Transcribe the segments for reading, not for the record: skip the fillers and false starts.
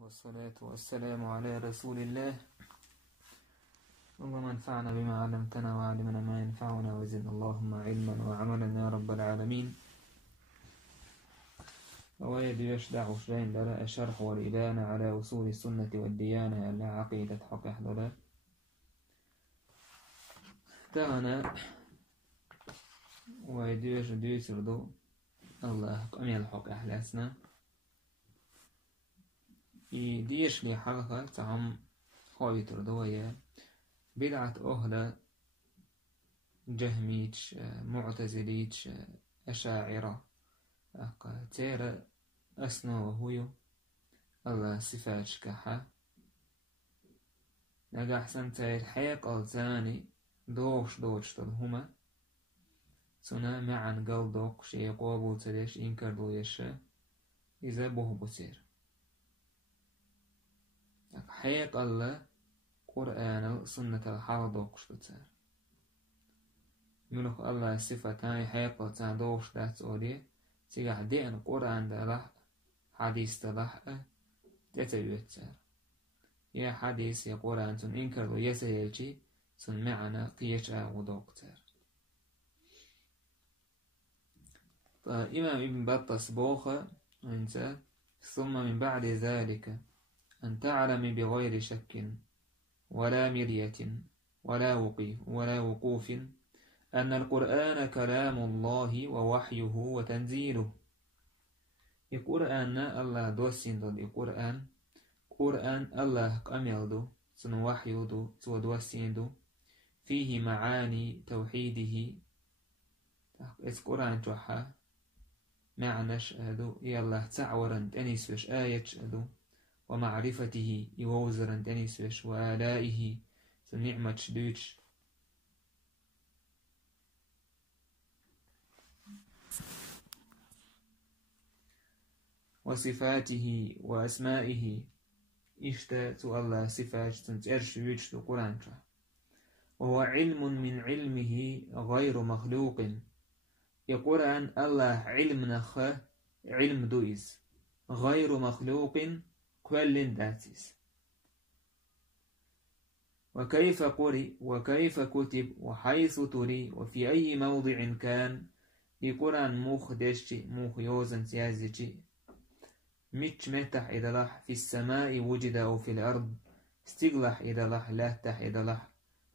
والصلاة والسلام على رسول الله. اللهم انفعنا بما علمتنا وعلمنا ما ينفعنا وزدنا اللهم علما وعملا يا رب العالمين. ويد يشدع شرين للا الشرح والإبانة على أصول السنة والديانة ألا عقيدة حق أحضر تانا ويد يشدع الله قمي الحق أحلاسنا يديش لي حلقة تعم خايتر دوية بدعة أهل جهميتش معتزليتش أشاعرة تير أسنا وهو الله صفاتش كحا نجح سنتير حيق الزاني دوش تلهما سنا معا قل دوق شي قوابو تليش إنكر دويش إذا بوه بسير حيق الله قرآن سنة الحال دوقش تسار ملوك الله صفتان حيق الزان دوش دات أولي سيقع دين قرآن دلح حديث دلح تتبيت سار يا حديث يا قرآن سن إنكر دو يسيجي سن معنا قيش ودوق سار إمام ابن بطس بوخة ثم من بعد ذلك أن تعلم بغير شك ولا مرية ولا وقوف أن القرآن كلام الله ووحيه وتنزيله. القرآن الله دوسين دو القرآن الله كامل دو سن وحي دو سو دوسين دو فيه معاني توحيده. القرآن توحى معناش دو يالله تعورا تنسوش آية دو ومعرفته يوزرا تنسوش وآلائه سنعمة شدوش وصفاته وأسمائه إشتات الله صفات تنترش يجد القرآن وهو علم من علمه غير مخلوق. القرآن الله علم علم دويز غير مخلوق كل ذاتيس. وكيف قرئ وكيف كتب وحيث تري وفي أي موضع كان القرآن موخ يوزن سيازجي مش متح إذا لح في السماء وجد أو في الأرض استغلح إذا لح لا تح إذا لح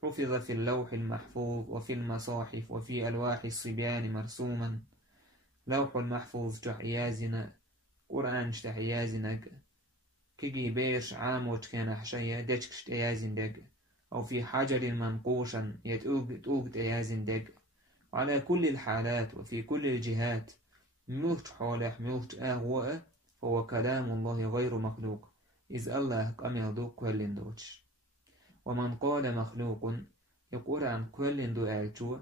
حفظ في اللوح المحفوظ وفي المصاحف وفي ألواح الصبيان مرسوما. لوح المحفوظ جحيازنا قرآن جحيازنا كي بيرش عاموش كان حشية دجكش تيازن دج أو في حجر منقوشا يتوق تيازن دج. على كل الحالات وفي كل الجهات ملت حولح ملت أغوأ فهو كلام الله غير مخلوق إذ الله قمل دو كل دوش. ومن قال مخلوق يقول عن كل دو ألجو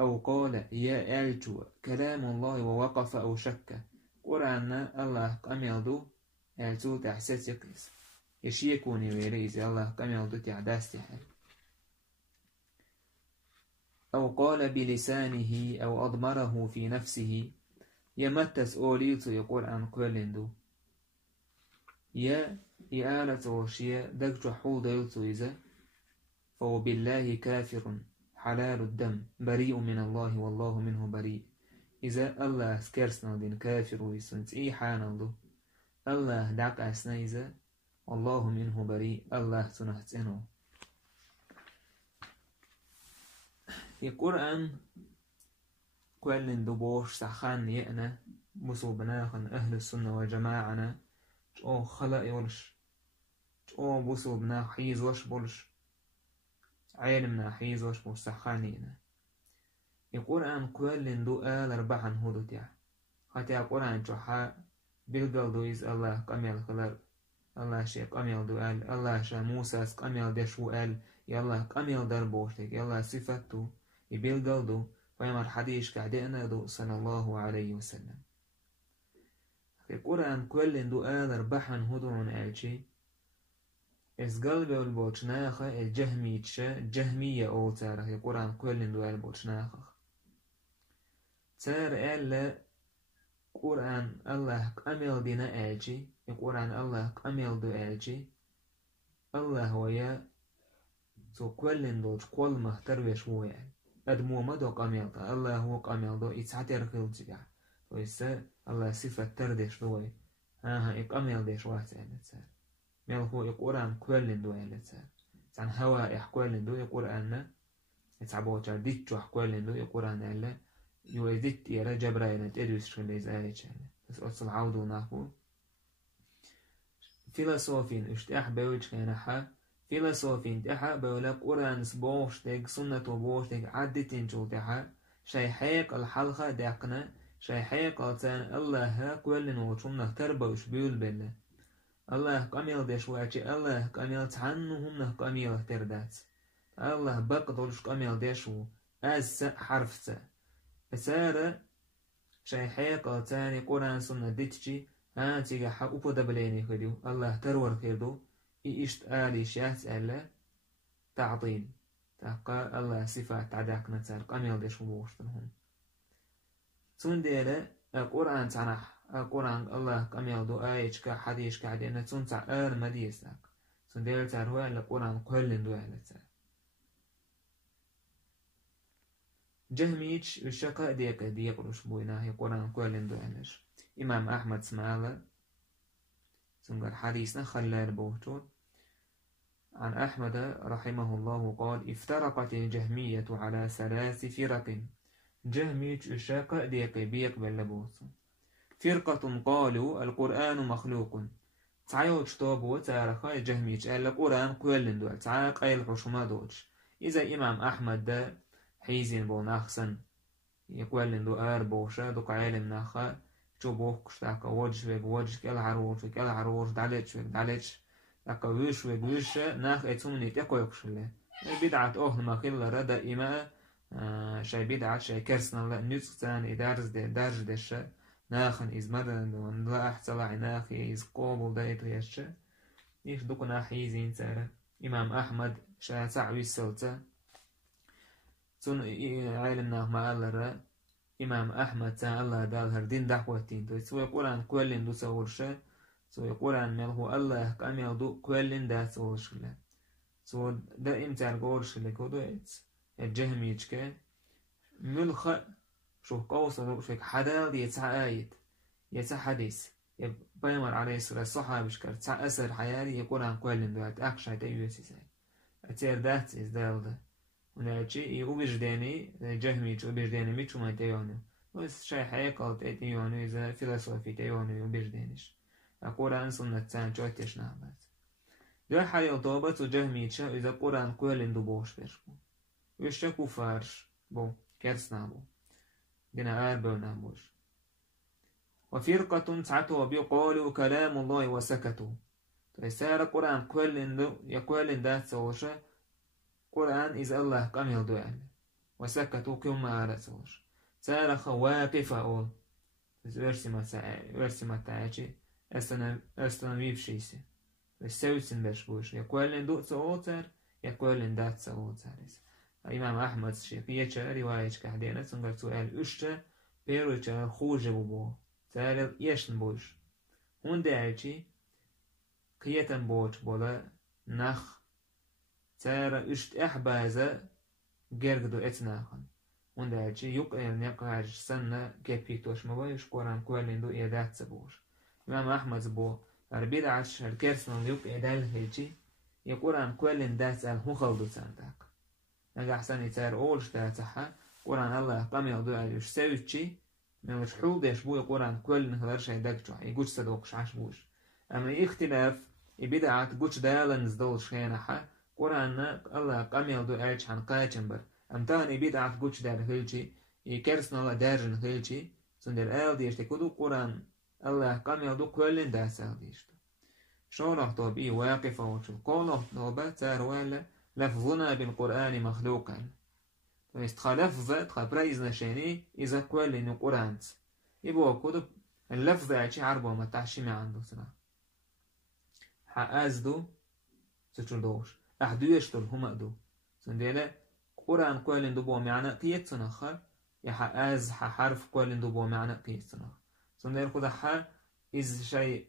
أو قال يا ألجو كلام الله ووقف أو شك قرآن الله قمل دو ألجو تحسس يقيس يشيكوني ويريز الله قمل دو تعداس تحل أو قال بلسانه أو أضمره في نفسه يمتس أوليتو يقول عن كل دو يا إآلة وشيا دقج حوض يلتو إذا فهو بالله كافر حلال الدم بريء من الله والله منه بريء. إذا الله سكرسنا دين كافر ويسنت إي حان الله دعك أسنا إذا والله منه بريء الله سنهتنه. في القرآن كل دبوش سخان يأنا بصوبناخن أهل السنة وجماعنا او خلق يولش او بصوبنا حيز وش بولش علمنا حيز وش بولش سخانينا. القرآن كل دو آل أربعا هدو تيع حتى القرآن جحا بالقل دويز الله قميل خلق الله شيء قميل دو آل الله شا موسى قميل دشو آل يالله قميل در بوشتك يالله صفتو بالقل دو ويمر حديش كعدئنا دو صلى الله عليه وسلم. في القرآن كل دو آل أربعا هدو عن آلشي إز قلبه البوشناخة الجهمية أو تاره. القرآن كل دو آل بوشناخة تار آل قرآن الله قمل بنا آلشي القرآن الله قميل دو ألجي الله ويا سو كلن دوج كل مختر ويش ويا أدمو ما دو قميل دا الله هو قميل دو يتعتر خلجي ويسا الله صفة تردش دوي ها قميل ديش واسع لتسار ميل هو القرآن كلن دو لتسار عن هوا كلن دو القرآن يتعبو جار ديتشو كلن دو القرآن ألا يوزيت يرى جبرائيل تدوس شليز آيش بس أصل عودو ناكو فيلسوفين اشتاح بيوج كينحا فيلسوفين تحا بيولا قرآن سبوشتك سنة بوشتك عدتين شو تحا شاي حيق الحلقة داقنا شاي حيق التان الله كولن وشمنا تربوش بيول بلا الله قميل ديشواتي الله قميل تعنهم نه قميل تردات الله بقدرش قميل ديشو أز حرف تا أسارة شاي حيق التاني قرآن سنة ديتشي تيجا حقوق دبليني خديو الله ترور خيردو إيشت آلي شاهت ألا تعطيل تاقا الله صفات تعداك نتسال قميل ديش وبوشتنهم تون ديلا القرآن تعنح القرآن الله قميل دو آيش كا حديش كا عدينا تون تع مديساك تون ديلا تاروا القرآن قلن دو أهلتا جهميش الشقاء ديك روش بويناه القرآن قلن دو أهلش إمام أحمد سماله سنقر حديثنا خلال بوتون عن أحمد رحمه الله قال افترقت الجهمية على 3 فرق جهمية الشاقة ديك بيك بلبوتون فرقة قالوا القرآن مخلوق تعيوش طابو تارخا الجهمية القرآن قولن دول تعاق أي الحشمة دوش إذا إمام أحمد دا حيزين بو ناخسن يقولن دو بوشا دو قايلن ناخا شو بوكش تاكا وجه كل عروش دالتش تاكا ويش ناخ اتسوني تاكويكش له بدعة ما خلا ردا إما شاي بدعة شاي كرسنا لا نيوز تاني دارج دش ناخن إزمرن لا أحسن ناخي إز قابل دايتو يش إيش دوكنا حيزين تارا إمام أحمد شاي تعوي السلطة تون عالم ناخ ما الله إمام أحمد تا الله دال هردين دعوتين تو سوى قرآن كلن دو سورشة سوى قرآن ملهو الله كامل دو كلن دا سورشة سوى دا إمتار قورش لكودو الجهميجك ملخ شو قوصة دو شوك حدال يتسع آيت يتسع حديث يبايمر عليه الصلاة الصحابة بشكر تسع أسر حيالي يقرآن كلن دو أكشا تأيوسي ساي أتير دات إز دال دا ونالشي يوبجداني جهميج وبجداني ميتشو ما تيونو بس شاي حيقل تيونو إذا فلسفي تيونو يوبجدانيش القرآن سنة تسان جوتيش نعبات دو حالي طوبت وجهميج إذا قرآن كولن دو بوش بيشكو ويشتكو فارش بو كرس نابو دينا آربو نابوش وفرقة تعتوا بيقولوا كلام الله وسكتوا تسار قرآن كولن دو يقولن دات سوشا قرآن إذا الله قميل دوال وسكتوا كما على سوش سارخ واقفة أول ورسمة تعيشي أستنا ويبشيسي والسوسن بشبوش يقولن دو سووتر يقولن دات سووتر إمام أحمد شيخية رواية كحدينة سنقر سؤال أشتا بيروچا خوجة بو سارل يشن بوش هون داعيشي قيتا بوش بولا نخ سارة اشت احبازة جرقدو اتناخن وندهجي يقعر نقعر سنة كيبيتوش مبايش قرآن كوالين إيدات سبوش إمام أحمد بو أربيدعش الكرسن يقعر دالهجي يقرآن كوالين دات هو خلدو سانداك نجح سنة تار أولش داتها قرآن الله قام يغدو عليوش ساويتشي مش حول داش بو قرآن كوالين خلرش يدكتو يقوش صدوقش عشبوش أما اختلاف يبدعت قوش دالنز دولش خيانحا قرآن الله قام يغدو عليش عن قاچنبر أمتاني بدعت قوش دار هلشي يكرسن الله دارجن هلشي سندر آل ديشتي كدو قرآن الله قام يغدو كوالين داسال ديشتو شورح طبي واقفة وشو قوله طوبة تاروالا لفظنا بالقرآن مخلوقا فاستخلفظة تخبريزنا شيني إذا كوالين القرآن يبقى كدو اللفظ عشي عربو ما تعشيمي عنده سنة حقازدو ستشلدوش أحدو يشتل هم أدو سنديلا قرآن كوالين دبو معنى قيت سنخة يحقاز حرف كوالين دبو معنى قيت سنخة سنديلا كده إذ شيء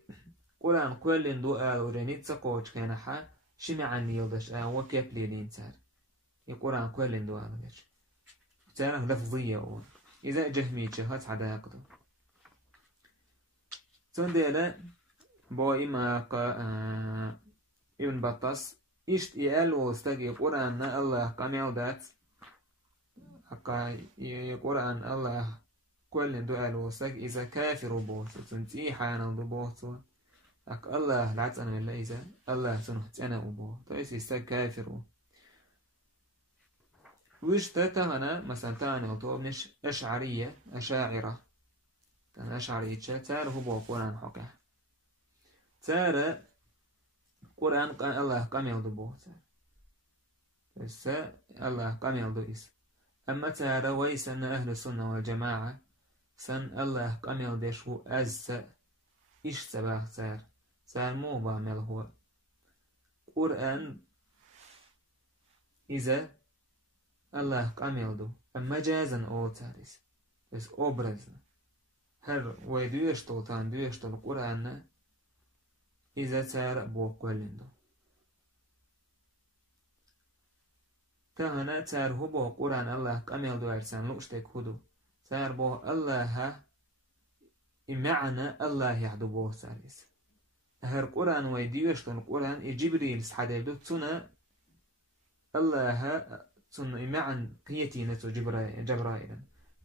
قرآن كل دو ورنيت سقوش كان حا شمع النيلدش وكيبلي لينسار القرآن كل دو ورنيش تارة لفظية إذا جهميتش هات عدا يقدر تنديلا بو إما ابن بطاس إشت يقال وستجي قرآن الله قميل دات حقا يقرآن الله كل دعاء وستج إذا كافر بوث تنتي حانا بوث أك الله لعت أنا إلا إذا الله سنحت أنا أبوه تأس يستج كافر وش تتغنى مثلا تاني وطوبنش أشعرية أشاعرة كان أشعرية تار هو بو قرآن حقه تار قرآن الله قميل دبوه بس الله قميل دويس أما تارا ويسن أهل السنة والجماعة سن الله قميل دشو أز إيش سباه سار مو بعمل هو قرآن إذا الله قميل دو أما جازن أو تاريس بس أبرزنا هر ويدويشتو تان دويشتو القرآن إذا تار بو قولن دو تهنا تار هو بو قرآن الله قميل دو أرسان لوشتك هدو تار بو الله إمعنا الله يحدو بو ساريس هر قرآن ويديوشتو القرآن جبريل سحادي دو تنا الله تن إمعن قيتي نتو جبرائيلا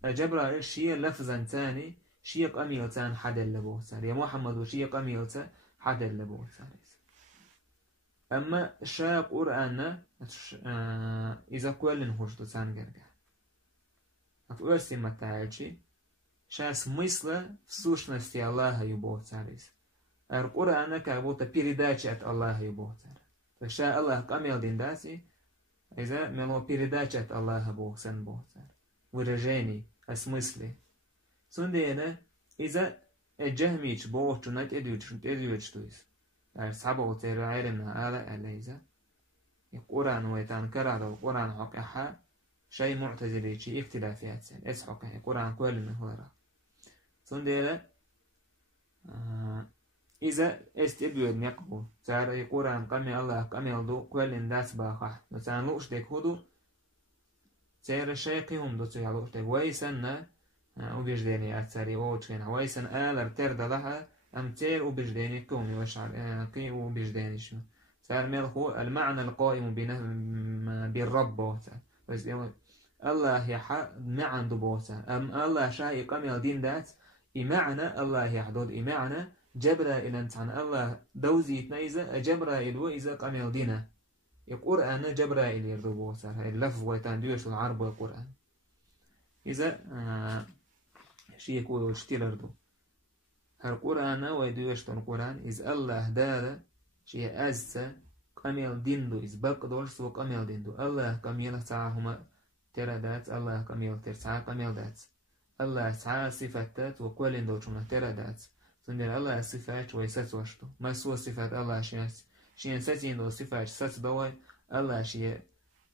جبرائيل شيء لفظا تاني شيء قميل تان حدا لبو ساري يا محمد شيء قميل تان حدا لبو ساريس أما شا قرآن إذا كل نخشتو تان جرجع أفرسي متاعجي شا смысла в сущности Аллаха юбо царис. Qur'an как будто передача от Аллаха юбо цар. То есть ша Аллах камел диндаси, إذا мело передача от Аллаха бог сан бог цар. Выражений о смысле. Сундена إذا الجهميش بوه تنات إدوش تويس. الصحابة تيرا عيرنا على إذا القرآن ويتنكر على القرآن حقها شيء معتزلي شيء اختلافيات سن اسحق القرآن كل من هو را سنديلا إذا استبيد مقبول صار القرآن قمي الله قمي الله كل الناس باخه مثلا لوش ديك هدو صار شيء قيم دو تيا لوش ديك ويسنا وبيجدني أثري أوتشين ويسن آلر ترد لها أم تير وبيجدني كومي وشعر قي وبيجدني شو صار ملخو المعنى القائم بالرب بس الله يح معنى دبوسا أم الله شاي قمي الدين دات إمعنى الله يحدود إمعنى جبرائيل أنتان الله دوزي تنايزة جبرائيل وإذا قمي الدين القرآن جبرائيل يردبوسا اللفظ ويتان ديوش العرب والقرآن إذا شيء يقول وشتيلردو القرآن ويدوش القرآن إذا الله دار شيء أزسا قمي الدين دو إذ بقدر سو قمي الدين دو الله قمي تعاهما ترى دات الله قميل ترسع قميل دات الله سعى صفات وكل دوشنا ترى دات سندر الله صفات ويسات وشتو ما سوى صفات الله شين ساتين دو صفات سات دوي الله شيء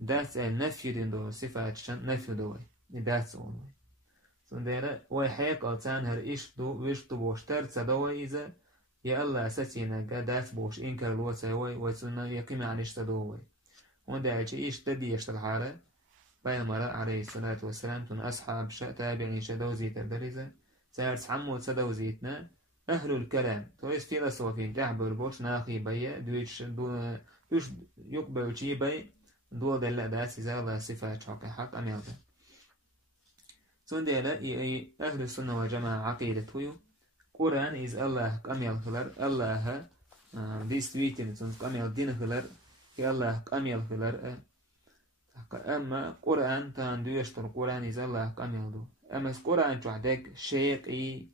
دات النفي دو صفات شن نفي دوي دات سونوي سندر ويحيق ألتان هر إيش دو ويش دو بوش ترسع دوي إذا يا الله ساتين دات بوش إنكر الوسع وي ويسنا يقيم عن إيش دوي وندعي إيش تدي يشتغل بيامر عليه الصلاة والسلام تن أصحاب تابعين شدوزي تردرزة سارس حمو سدوزيتنا أهل الكلام تويس فيلسوفين تعبر بوش ناقي بيا دوش يقبل شي بي دول دل داس إذا الله صفات حق أميلتا سندلا أهل السنة والجماعة عقيدة ويو قرآن إذ الله أميل خلر الله بيستويتن سنس أميل دين خلر كي الله أميل خلر أما قرآن تان يشتر قرآن إذا الله قميل دو أما قرآن تحدك شيقي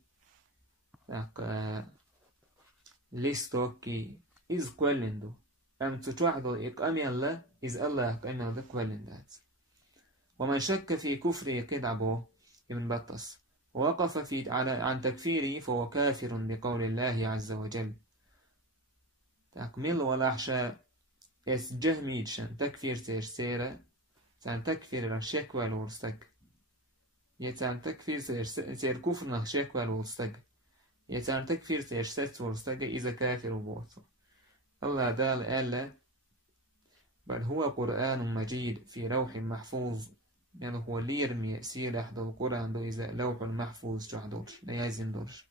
لستوكي إذ كولن دو أم تتوحدو إقامل له إذ الله قميل دو كولن دات ومن شك في كفره قدعبو ابن بطس ووقف في عن تكفيره فهو كافر بقول الله عز وجل تكمل ولاحشا إس جهميدشن تكفير سيرة تان تكفير شكوى الورستك يتان تكفير سير كفر شكوى الورستك يتعن تكفير تيشتت ورستقى إذا كافر وبوصل الله دال ألا بل هو قرآن مجيد في لوح محفوظ يعني هو اللي يرمي سير أحد القرآن دو إذا لوح المحفوظ تحضرش لا يزين دورش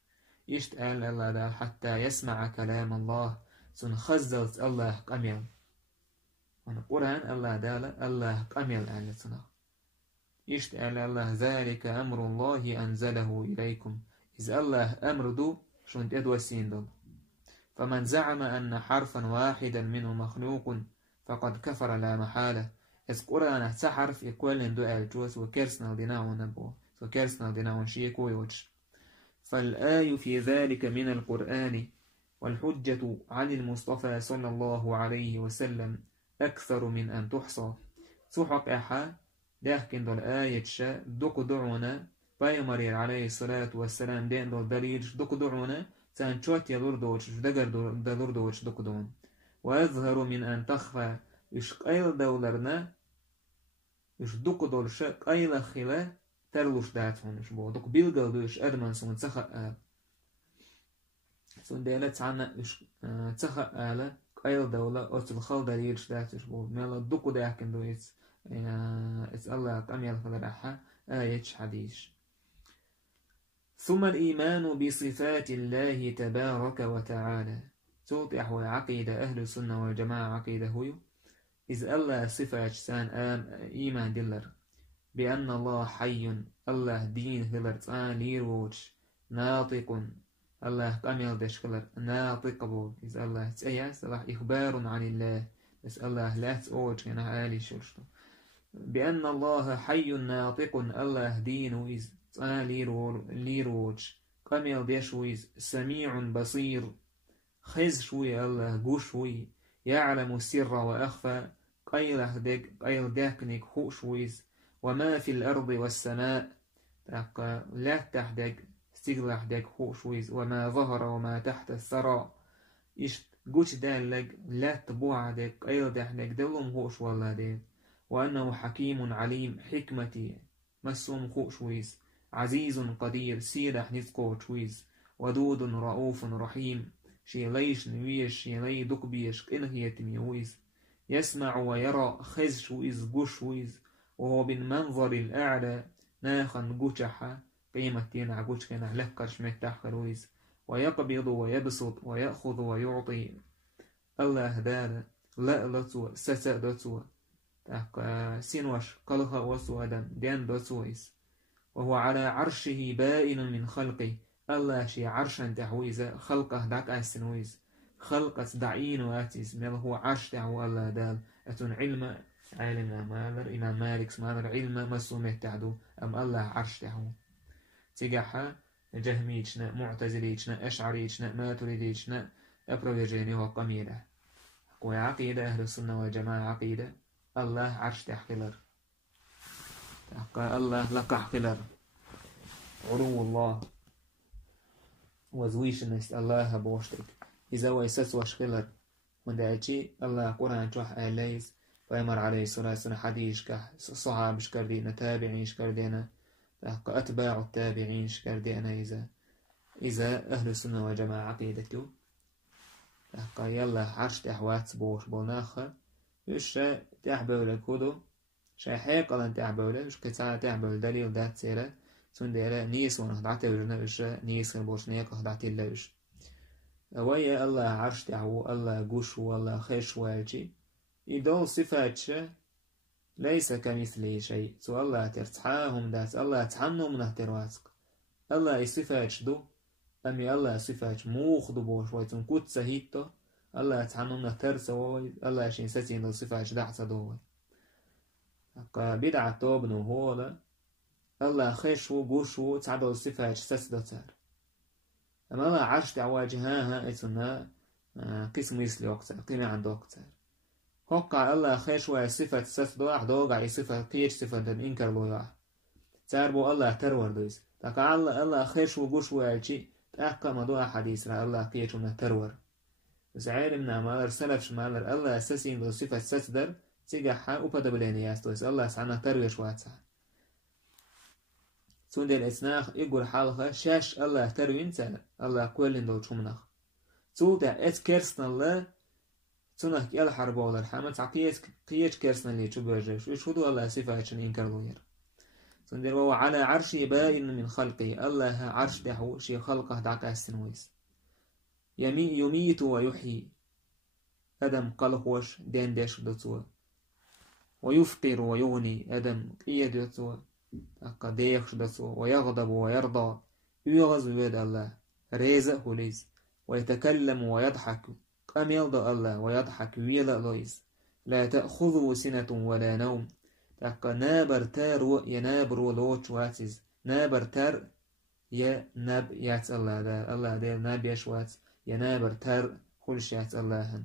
يشت ألا الله دال حتى يسمع كلام الله سنخزلت الله قميل القرآن الله دال الله قميل ألا سنخ يشت ألا الله ذلك أمر الله أنزله إليكم إذا الله أمر دو شنت أدوى السين دو فمن زعم أن حرفا واحدا منه مخلوق فقد كفر لا محالة إذ قرآن تحرف يقول دو الجوز وكرسنا ديناون نبو وكرسنا ديناون شيء كويوش فالآي في ذلك من القرآن والحجة عن المصطفى صلى الله عليه وسلم أكثر من أن تحصى سحق أحا لكن دول آية شا دوك دعونا بايمرير عليه الصلاة والسلام دين دول دليل دوك دعونا تانشوت يدور دوش دقر دور دوش دوك دون ويظهر من أن تخفى إش قيل دولرنا إش دوك دولش قيل خلا ترلوش داتهم إش بو دوك بيلغل دوش أدمان سون تخا سون ديلا تعنا إش تخا آلا قيل دولة أتل خل دليلش داتش بو ميلا دوك داكن دويت إس الله قميل خلرحا آيتش حديث ثم الإيمان بصفات الله تبارك وتعالى توضح عقيدة أهل السنة والجماعة عقيدة هو إذ الله صفة سان إيمان دلر بأن الله حي الله دين هلر تان ليروج ناطق الله قميل دشكلر ناطق بو إذ الله تأيس الله إخبار عن الله بس الله لا تأوج كنا آلي شرشتو بأن الله حي ناطق الله دين إذ تان ليروج قميل دشويز سميع بصير خز شوي الله قوش شوي يعلم السر وأخفى قيل داكنك هو شويز وما في الأرض والسماء لا تحدق استغلح داك هو شويز وما ظهر وما تحت الثرى إيش قوش دالك لا تبوع داك قيل داك دلهم هوش والله داك وأنه حكيم عليم حكمتي مسوم هو شويز عزيز قدير سيرح نذكو شويز ودود رؤوف رحيم شي ليش نويش شي لي دقبيش إنهية ميويز يسمع ويرى خز شويز قوش شويز وهو بالمنظر الأعلى ناخن قوشحا قيمة تينا قوش كنا لكرش متاح رويز ويقبض ويبسط ويأخذ ويعطي الله دالا لا لتو سسا دتو سينوش قلها وسو أدم دين دتويز وهو على عرشه بائن من خلقه الله شي عرشا تحويزا خلقه داك أسنويز خلقة دعين واتيز ميل هو عرش تعو الله دال أتون علم عالم مالر إمام مالك سمالر علم مسومه تعدو أم الله عرش تعو تيجاحا جهميتشنا معتزليتشنا أشعريتشنا ماتريديتشنا أبروجيني وقميلة وعقيدة أهل السنة والجماعة عقيدة الله عرش تحقلر الله لقح قلر علو الله وزويش نست الله بوشتك إذا ويسس وشخلر ودعتي الله قرآن توح آليز فيمر عليه الصلاة والسلام حديث كصحاب شكردينا تابعين شكردينا أتباع التابعين شكردينا إذا أهل السنة والجماعة عقيدته يلا عرش تحوات بوش بولناخر يش تحبول الكودو شي حيقل تحبول يش كتاع تحبول دليل دات سيرة سنديرة نيس ونخدعت وجنا وش نيس البوش نيك خدعت اللوش ويا الله عرش تعو الله قوش والله خيش والجي يدول صفات ليس كمثله شيء سو الله ترتحاهم دات الله تحنو من اهترواتك الله صفات دو أمي الله صفات موخدو بوش ويتون كوت سهيتو الله تحنو من اهترسو الله شين ستين دو صفات دعت دو بدعة توبنو هولا الله خيشو قوشو تعدل صفات ستدتر أما الله عرش تعواجهاها إتنا قسم يسلي أكتر قيمة عند أكتر هقع الله خيشو صفة ستدو أحدوغع صفة قيش صفة إنكر لويا تعربو الله ترور دويس تقع الله خيشو قوشو ألشي تأحقا مدوع حديث را الله قيش من ترور بس عالمنا مالر سلفش مالر الله أساسين دو صفة ستدر تيجحها وبدا بلينياس دويس الله سعنا ترويش واتسا سندل إسناخ إقول حالها شاش الله تروين سال الله كولين دول شمناخ سودا إس كرسنا الله سنك إل حرب ولا الحمد قيش كرسنا اللي تبرج وش هو الله صفاتشن إنكر لوير سندل وهو على عرش بائن من خلقه الله عرش دحو شي خلقه دعك السنويس يميت ويحيي أدم قلقوش دين ديش دتوا ويفقر ويغني أدم إيد دتوا قديخ دتوا ويغضب ويرضى يغز بيد الله ريزة هوليز ويتكلم ويضحك قام يلضى الله ويضحك ويلا لويز لا تأخذه سنة ولا نوم نابر تار ينابر ولوش واتز نابر تار يا ناب يات الله دا الله دا ناب يشوات ينابر تار كل شات الله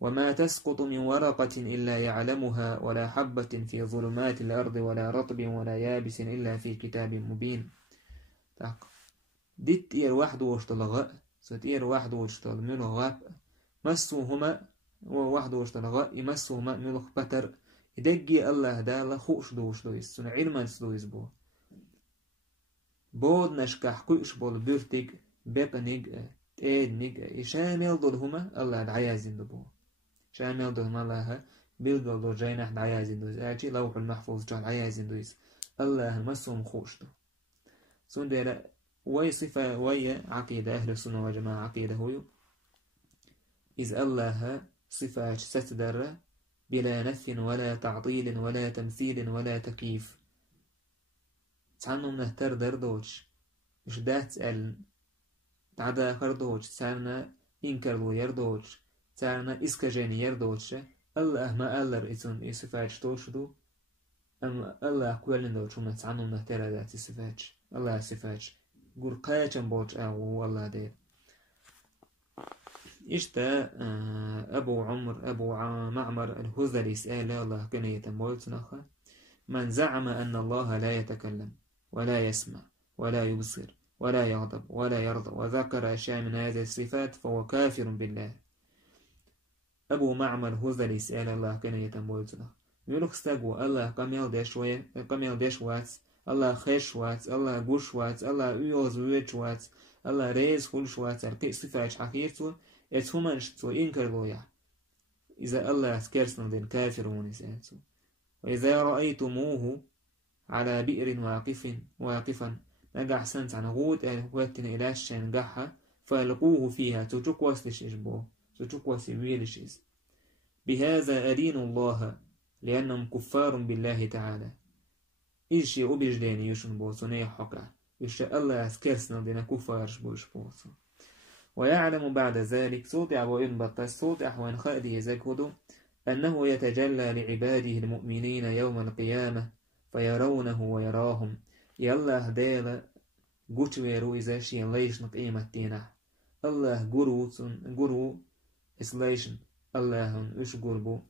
وما تسقط من ورقة إلا يعلمها ولا حبة في ظلمات الأرض ولا رطب ولا يابس إلا في كتاب مبين ديت إير واحد واشتل غاء ستير واحد واشتل منه غاب مسوهما وواحد واشتل غاء يمسوهما منه بتر يدقي الله دا خوش دوش دويس سنع علمان سدويس بو بود نشكح كلش بول بيرتيق بيبا نيق تيد نيق شامل دولهما الله دعيازين دبو شامل دولهما الله بيلدول دول جاينح دعيازين دويس اعجي لوح المحفوظ جال عيازين دويس الله مسوهم خوش دو سن ديلا وي صفة وي عقيدة أهل السنة وجماعة عقيدة هو إذ الله صفة ستدر بلا نفي ولا تعطيل ولا تمثيل ولا تكييف تعنو منهتر دردوش مش ده تسأل تعدا خردوش تسالنا إنكر لو يردوش تسالنا إسكجاني يردوش الله ما ألر إذن صفات توشدو أما الله كوالن دوش وما تعنو منهتر ذات صفات الله صفات قرقايتن بوش أو الله دير إشتا أبو معمر الهذلي سأل الله كان يتنبول تنخى من زعم أن الله لا يتكلم ولا يسمع ولا يبصر ولا يغضب ولا يرضى وذكر أشياء من هذه الصفات فهو كافر بالله. أبو معمر الهذلي سأل الله كان يتنبول تنخى يقولك استقوى الله قميل ديش واتس الله خيش واتس الله قوش واتس الله يوز ويتش واتس الله ريز خلش واتس القي صفات حقيرتو اتهمنش تو إنكر لويا إذا الله سكرسنا دين كافر ونسانسو وإذا رأيتموه على بئر واقفا نجح سنت عن غوت أهواتنا إلاش نجحها فألقوه فيها تتكوس لشيشبو تتكوس ويلشيز بهذا أدين الله لأنهم كفار بالله تعالى إيش يؤبجدين يشنبو صنيع حقا يشاء الله سكرسنا دين كفار شبوشبوسو ويعلم بعد ذلك صوت أبو ابن بطاس صوت أحوان خالد يزكد أنه يتجلى لعباده المؤمنين يوم القيامة فيرونه ويراهم يالله ديلا قوتويرو إذا شين ليشن قيمة دينا الله قرو إسليشن الله إش قربو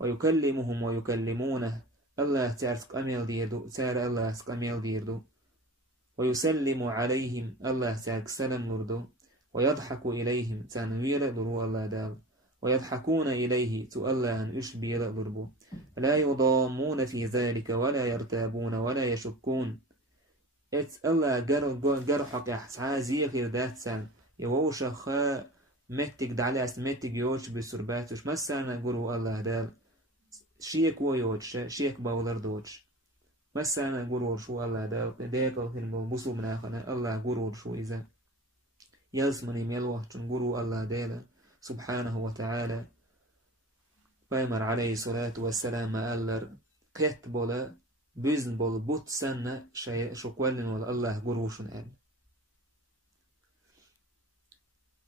ويكلمهم ويكلمونه الله تعرف قميل ديردو سار الله قميل ديردو ويسلم عليهم الله تعرف سلم نردو ويضحك إليهم تنويل درو الله دال ويضحكون إليه تؤله أن أشبيل ضربه لا يضامون في ذلك ولا يرتابون ولا يشكون الله جرحك أحسازي غير ذات سن يوش خا متك دعلي أسمتك يوش بسرباتش مسانا قروا الله دال شيك ويوش شيك باولر دوش مسانا قروا شو الله دال ديك الكلمة بصو من آخنا الله قروا شو إذا يلسمني ملوه تنقروا الله دال سبحانه وتعالى بيمر عليه الصلاة والسلام ألر قيت بولا بيزن بول بوت سنة شقوالن ولا الله قروشن أل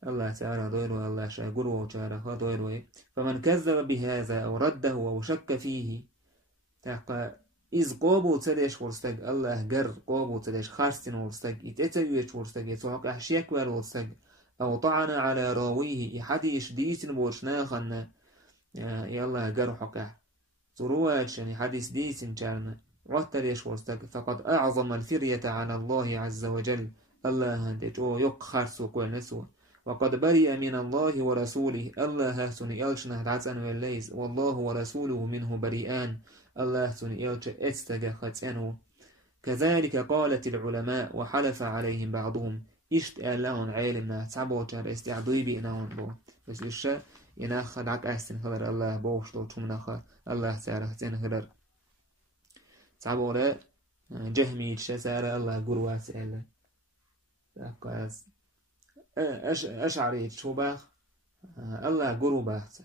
الله تعالى دويرو الله شاء قروا وشارة دويرو فمن كذب بهذا أو رده أو شك فيه تاقى إذ قابو تدش ورستق الله قر قابو تدش خارستن ورستق إتتويش ورستق يتوقع أحشيك ورستق أو طعن على راويه حديش ديسن بورشناخن يا الله قرحك ترواج يعني حديث ديسن كان واتريش ورستق فقد أعظم الفرية على الله عز وجل الله هندج أو يقخرسو كل نسو وقد برئ من الله ورسوله الله هسني ألشنه دعسن والليز والله ورسوله منه بريئان الله هسني ألش استجا خطأنه كذلك قالت العلماء وحلف عليهم بعضهم إشت لهم علمنا تعبوتر استعضي بينهم بو بس الشيء يناخد عك أحسن خبر الله بوش تو تمناخ الله ساره زين خبر تعبوره جهمي الشسارة الله قروات سأله أقاس أشعري شوباخ الله قرو باخ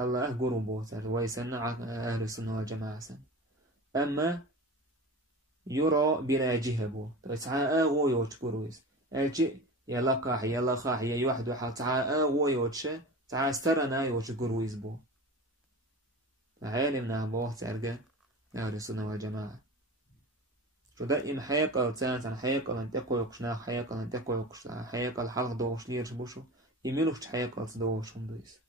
الله قرو بوت ويسنع أهل السنة والجماعة أما يرى بلا جهة بو تعا غويوت قرويس الجي يلا قاح يلا خاح يا يوحد وحال تعا غويوتش تعا استرنا يوت قرويس بو عالمنا بوه ترجع أهل السنة والجماعة شو دائم حيقل تان حيقل أن تقوى يقشنا حيقل أن تقوى يقشنا حيقل حلق دوش ليرش بوشو يميلوش حيقل تدوش هم دويس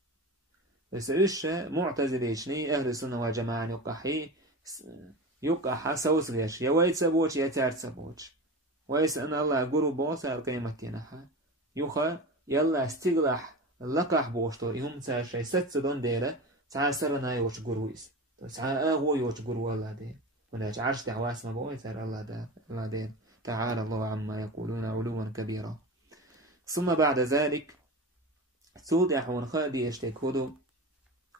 بس إيش معتزليش ني أهل السنة والجماعة يقع سوس غيش يا ويت سبوش يا تار سبوش ويس أن الله قرو بوس القيمتينها يوخا يلا استغلح لقح بوشتو يهم تار شيء ست دون ديره تعال سرنا يوش قرويس تعال هو يوش قرو الله دير ولا عرش دعواس ما بوي ترى الله دير تعالى الله عما يقولون علوا كبيرا ثم بعد ذلك توضح ونخادي يشتكودو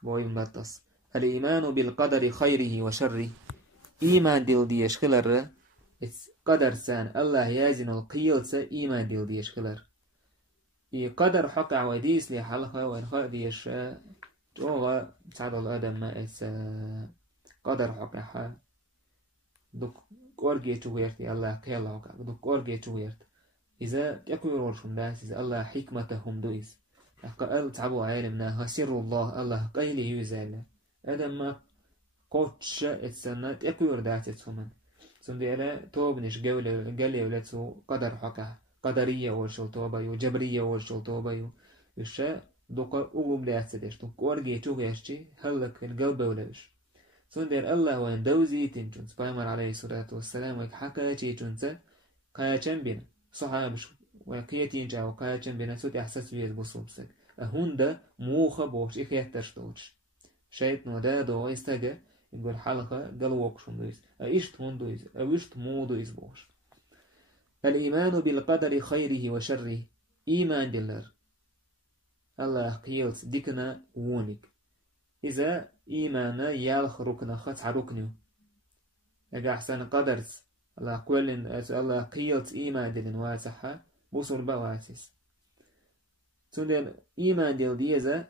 بوي مبطس الإيمان بالقدر خيره وشره إيمان ديل ديش خلر قدر سان الله يازن القيلس إيمان ديل ديش خلر قدر حقع وديس لي حلقة ونخادي يش جوغا تعالى الأدم ما إس قدر حقع دوك أورجي تويرت الله كيلا وكا دوك أورجي تويرت إذا يكويرون شمداس إذا الله حكمتهم دويس قال تعبوا عالمنا هسر الله قيله يزال أدم ما قوتش اتسنة يكوير داتتهم سنديرا توبنش قالي ولاتسو قدر حقا قدرية ورشل توبايو جبرية ورشل توبايو وشا دوك أقوم لاتسدش دوك أورجي تويرشي هلك القلب ولش سندر الله وين دوزي تنجنس بايمر عليه الصلاة والسلام وحكا تنجنس قايا بين صحابش وكيتين جاو قايا بين سوت احساس ويز بصوبسك هوندا موخه بوش اخيتشتوش شيط نودا دو استجا يقول حلقة قلوكشم دويس ايشت هون دويس اويشت مو دويس بوش الإيمان بالقدر خيره وشره إيمان دلر الله قيلت ديكنا وونك إذا إيمانا يالخ ركنا خطع ركنيو أجا أحسن قدرت الله قولن الله قيلت إيمان دلن واسحة بصر بواسس تندل إيمان دل ديزا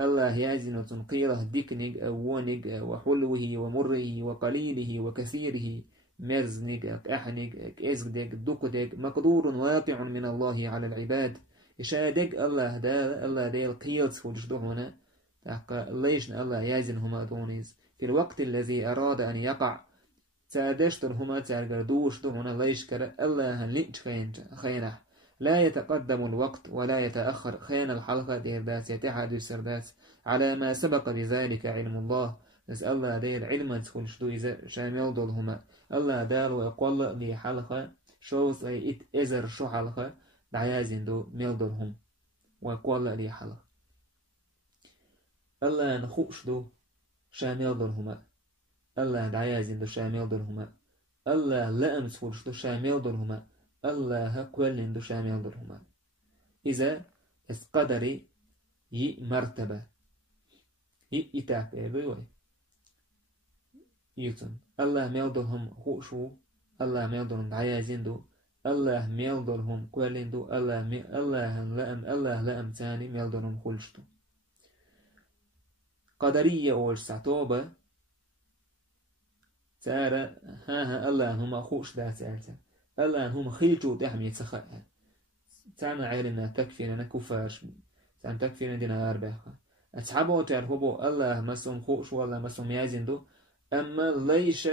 الله يعزن تنقيله ديكنيك أوونيك وحلوه ومره وقليله وكثيره مرزنيك أحنيك إزغديك دوكديك مقدور واقع من الله على العباد إشادك الله ديل قيلت وجدهنا ليش الله يازنهما دونيز في الوقت الذي أراد أن يقع تادشترهما تارجردوش دهنا ليش كر الله ليش خينه لا يتقدم الوقت ولا يتأخر خين الحلقة دير داس يتحدث سرداس على ما سبق بذلك علم الله نسأل الله دير علما تكون شدو إذا شامل دولهما الله دار ويقول لي حلقة شوز أي إت إزر شو حلقة دعيازين دو ميل دولهم ويقول لي حلقة الله نخوش دو شامل دولهما الله دعيازين دو شامل دولهما الله لا أمسفورش دو شامل دولهما الله كل دو شامل دولهما إذا قدري ي مرتبة ي إتاك بيوي يوتن الله ميلدهم خوشو الله ميلدهم دعيازين دو الله ميلدهم كل دو الله لأم تاني ميلدهم خلشتو قدرية أول سعتوبة تارى ها الله هم خوش دا تارتا الله هم خيلتو تحمي تسخأ تعمل عيلنا تكفينا كفاش تعمل تكفينا دينا أربعة أصحابه تعرفوا الله مسهم خوش والله مسهم يازين دو أما ليش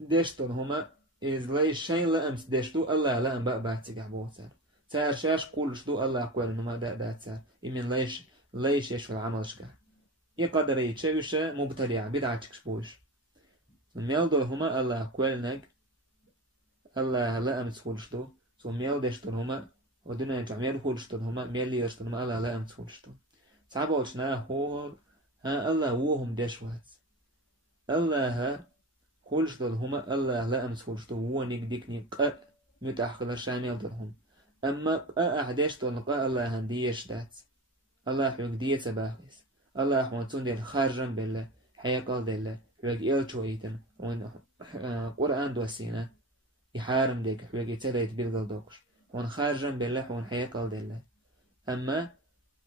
دشتون هما إذ ليش شيء لا أمس دشتو الله لا أم بقى تيجي بوتر تار شاش كلش دو الله قول إنما دا تار يمين ليش يشوف العمل شكا يقدر يتشوش مبتلع بدعتك شبوش الميل دول هما الله قولنك الله لا أمس كلش دو سو ميل دشتون هما ودنا جميل كلش دو هما ميل يشتون هما الله لا أمس كلش دو تعبوش نا هول ها الله وهم دشوات الله خلش دل هما الله لا أمس خلش دل هو نيك قا متأخر شامل دلهم أما قا أحداش دل قا الله هنديش دات الله حوك دية سباخيس الله حوانتون دل خارجن بالله حيقال دل حوك إل شويتن قرآن دوسينا يحارم ديك حوك يتليت بلغل دوكش وان خارجن بالله وان حيقال دل أما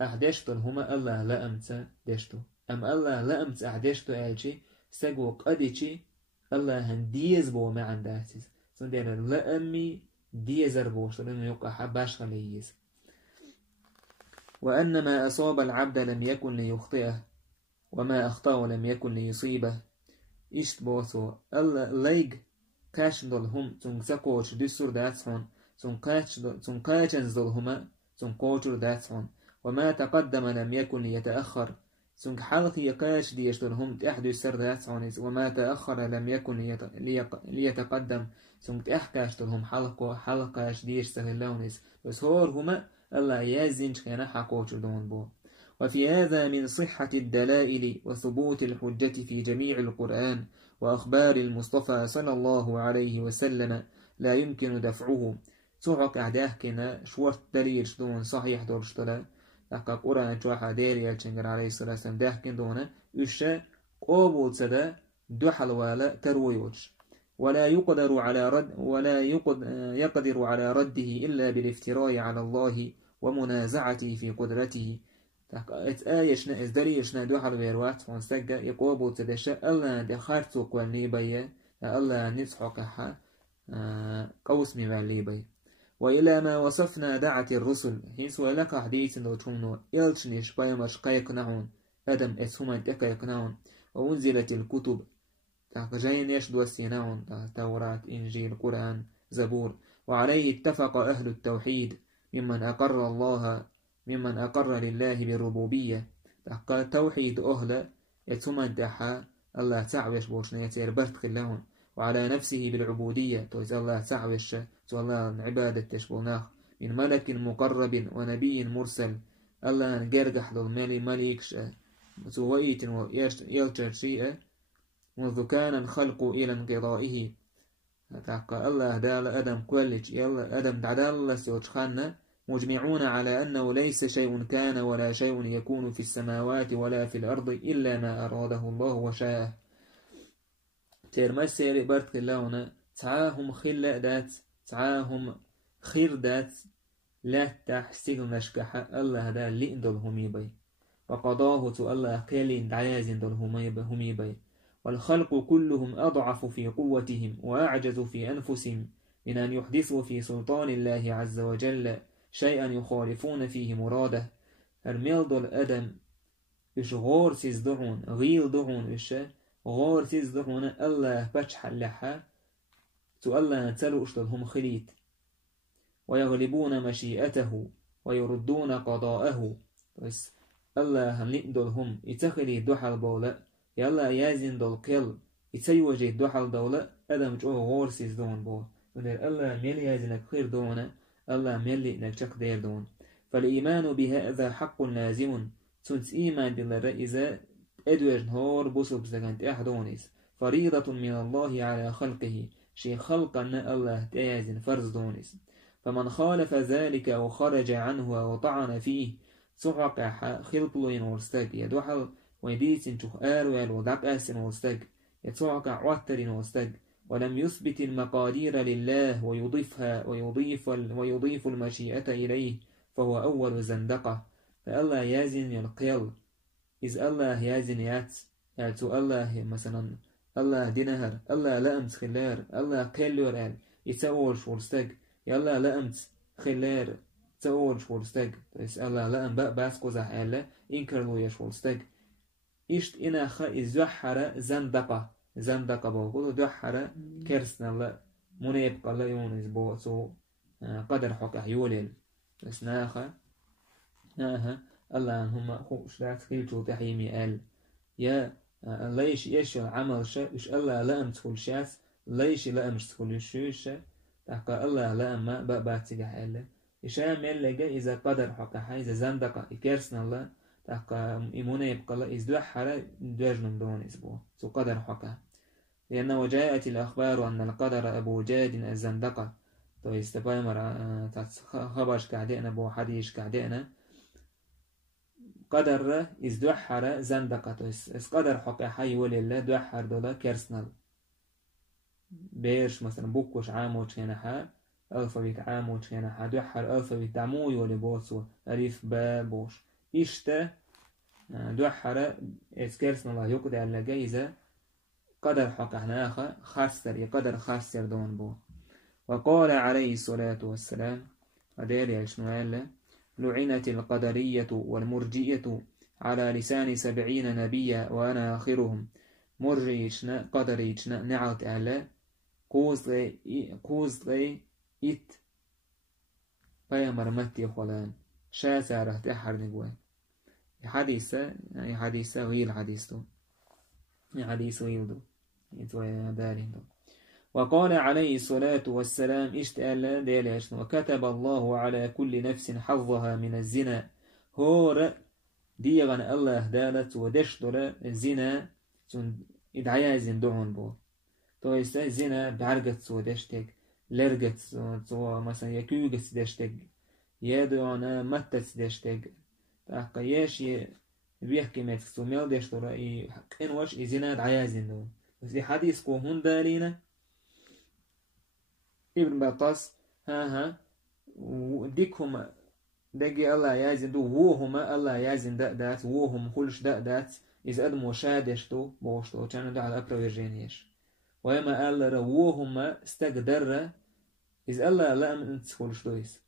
أحداش دل هما الله لا أمس دشتو أما الله لا أمس أحداش دل ألشي سقو قديشي الله هنديز بو ما عنداسيس سندير لا أمي ديزر بوش لأنه يقع حباش خليز وأن ما أصاب العبد لم يكن ليخطئه وما أخطأه لم يكن ليصيبه إشت بوثو الله ليق كاش دلهم تون سقوش دسور داتسون تون كاچن دلهما تون قوشر داتسون وما تقدم لم يكن ليتأخر تون حلق يقاش ديش دلهم تحدث سر داتسون وما تأخر لم يكن ليتقدم تون تحكاش دلهم حلقاش ديش سهلونيس بس هور هما الله يازنش خينا حقوش دون بو وفي هذا من صحة الدلائل وثبوت الحجة في جميع القرآن وأخبار المصطفى صلى الله عليه وسلم لا يمكن دفعه تعق أعداه كنا شورت دليل شدون صحيح دورشتلا لقى قرآن جوحا ديريا الشنجر عليه الصلاة والسلام ده كندونا إشا قابل سدا دحل ولا ترويوش ولا يقدر على رده إلا بالافتراء على الله ومنازعته في قدرته آيشنا إزدريشنا دوحل ويروات ونستقى يقابل تدشاء الله دخارتوك والنيبية الله نسحق قوس مباليبي وإلى ما وصفنا دعت الرسل حيث ولك حديث لوتونو إلشنش بايمش قيقنعون أدم اسهما تقيقنعون وأنزلت الكتب جاين يشدو السيناون توراة إنجيل قرآن زبور وعليه اتفق أهل التوحيد ممن أقر لله بالربوبية تحقى توحيد أهل يتسمن تحا الله تعوش بوشنا يتير برتق اللون وعلى نفسه بالعبودية تويز الله تعوش تو الله عبادة تشبوناخ من ملك مقرب ونبي مرسل الله نقرقح للمالي مليكش تويت ويلتر شيء منذ كان الخلق إلى انقضائه تحقى الله دال أدم كولج يلا أدم دعدال الله سيوتخانا مجمعون على أنه ليس شيء كان ولا شيء يكون في السماوات ولا في الأرض إلا ما أراده الله وشاءه ترمس سيري برتك اللون تعاهم خلا دات تعاهم خير دات لا تحسيق نشكح الله دا لئن دلهم يبي وقضاه تو الله قيلين دعيازين دلهم يبي والخلق كلهم أضعف في قوتهم وأعجز في أنفسهم من أن يحدثوا في سلطان الله عز وجل شيئا يخالفون فيه مراده الميل دول أدم إش غور سيزدعون غيل دعون إش غور سيزدعون الله بجح اللحا تو الله نتلو أشتلهم خليت ويغلبون مشيئته ويردون قضاءه بس الله هم دولهم يتخلي دحل بولا يلا يازن دول كل يتسيوجي دحل دولة أدم جو غور سيزدعون بو الله ميل يازنك خير دونه الله ملي نكشك دير دون فالإيمان بهذا حق لازم تنس إيمان بالله إذا أدوج نهار بصب زغنت أحدونيس فريضة من الله على خلقه شي خلقنا الله تيازن فرز دونيس فمن خالف ذلك أو خرج عنه أو طعن فيه سحق خلطلين ورستق يدوحل ويديسن شخ آروال ودق أسن ورستق يتسحق عوتر ورستق ولم يثبت المقادير لله ويضيف المشيئة إليه فهو أول زندقة فالله يازن يلقيل إذ الله يازن ياتو الله مثلا الله دينهر الله لأمت خلار الله قيلور يتسأول شورستق يالله لأمت خلار تسأول شورستق بس الله لأم بأس قزح ألا إنكرلو يشورستق إشت إناخ إزوحر زندقة بوغو دحرة كرسنا الله منيب قال يونس بوسو قدر حق يولل بس ناها الله هم خوش لا تخيلتو تحيمي قال يا ليش يش العمل إش الله لا أمسكول شاس ليش لا أمسكول شوش تحقى الله لا أما باتجاه الله إشام يلقى إذا قدر حق إذا زندقة كرسنا الله تحقى منيب قال إز دحرة دجنم دون إسبوع سو قدر حق لأنه جاءت الأخبار أن القدر أبو جاد الزندقة تو يستبايمر خبرش كعدئنا بو حديش كعدئنا قدر إزدوحر زندقة تو إس قدر حقا حي ولله دوحر دولا كرسنال بيرش مثلا بوكوش عاموش هنا ألفابيت عاموش هنا دوحر ألفابيت دعموي ولي بوصو ألف با بوش إشتا دوحر إس كرسنا الله يقضي على جايزة قدر حقا هناخا خاسر قدر خاسر دون بو وقال عليه الصلاة والسلام ودالي عشنوال لعنت القدرية والمرجئة على لسان 70 نبيا وأنا آخرهم مرجئشنا قدريشنا نعت على قوزغي إت بيامر متي خلان شاسارة تحر نقوى حديثة غير حديثه حديث غير دو وقال عليه الصلاة والسلام اشتأل دياليش وكتب الله على كل نفس حظها من الزنا هور ديغن الله دالت ودشتر الزنا إدعيا زندعون بو تو است زنا بعرقت سودشتك لرقت سو مثلا يكوغت دشتك يدعونا متت دشتك تحقياش بيحكي متك سوميل دشتر إنوش زنا دعيا زندعون بس حديث كو هون دالينا ابن بطاس ها ديكهم دقي الله يازن دو وهما الله يازن دات وهم كلش دات إذا أدمو شادشتو بوشتو كانوا دو على أبرا ويرجينيش ويما قال وهما استقدر إذا الله لا من أنت كلش دويس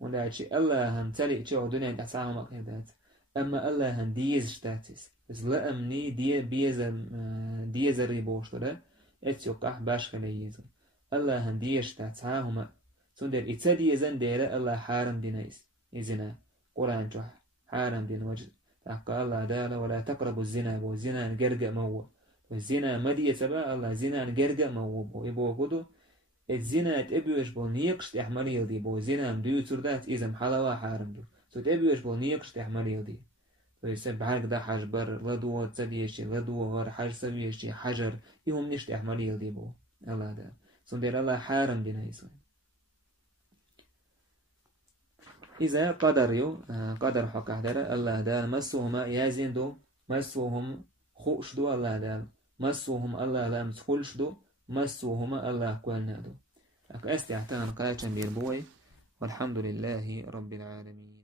ولا شيء الله هم تلي شيء دنيا دعساهم أكيدات أما الله هم ديز شتاتس بس لا أمني ديز ريبوشتو ده اتيوقع باش خليزو الله هنديش تاتساهما سندر اتسادي يزن ديرا الله حارم دينيس إزنا قرآن جح حارم دين وجه تحقى الله دالا ولا تقربوا الزنا بو زنا نقرق موو والزنا مدية سبا الله زنا نقرق موو بو إبو قدو الزنا تأبيوش بو نيقش تحمل يلدي بو زنا مديو تردات إذا محلوا حارم دو سو تأبيوش بو نيقش تحمل يلدي ويسب حاج دا حجبر لدو تسديشي لدو غر حج سبيشي حجر يهم نيش تحمل يلدي بو الله دالا سندر الله حارم دينيس إذا قدر حق أحدر الله دال مسوهما يازين دو مسوهم خوش دو الله دال مسوهم الله لامس خلش دو مسوهما الله كوالنا دو أك أستعتان قاچن بيربوي والحمد لله رب العالمين.